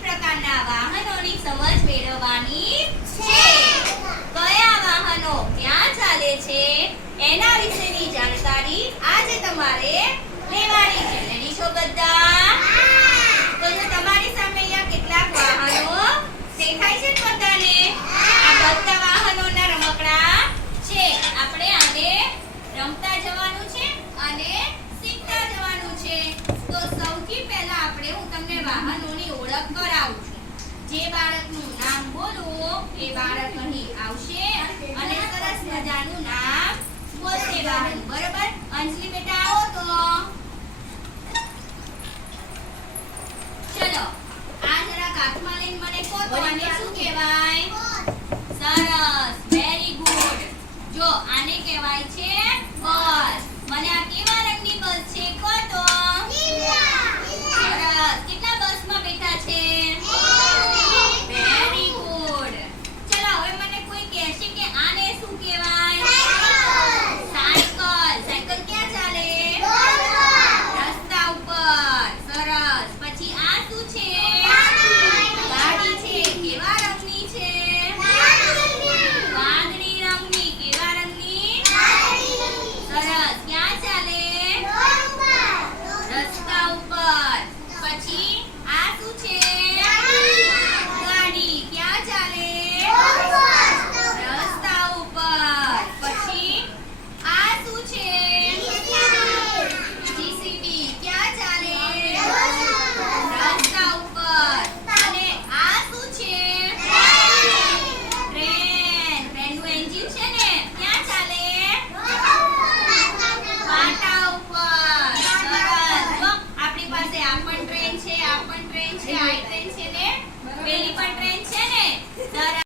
પ્રકારના વાહનોની સમજ મેળવવાની છે. કયા વાહનો ક્યાં ચાલે છે એના વિશેની જાણકારી આજે તમારે લેવાની છે. રેડી છો બધા? તો જો તમારી સામે અહીંયા કેટલાક વાહનો દેખાય છે બધાને આ બધા વાહનોના રમકડા છે. આપણે આને રમતા જવાનું છે અને શીખતા જવાનું છે. તો વાહનોની ઓળખ કરાવું છું. જે બાળકનું નામ બોલો, એ બાળક અહીં આવશે અને સરસ મજાનું નામ બોલશે વાહન. બરોબર? અંજલિ બેટા આવો તો. ચલો, આ જરા હાથમાં લઈને મને કહો તો Yeah,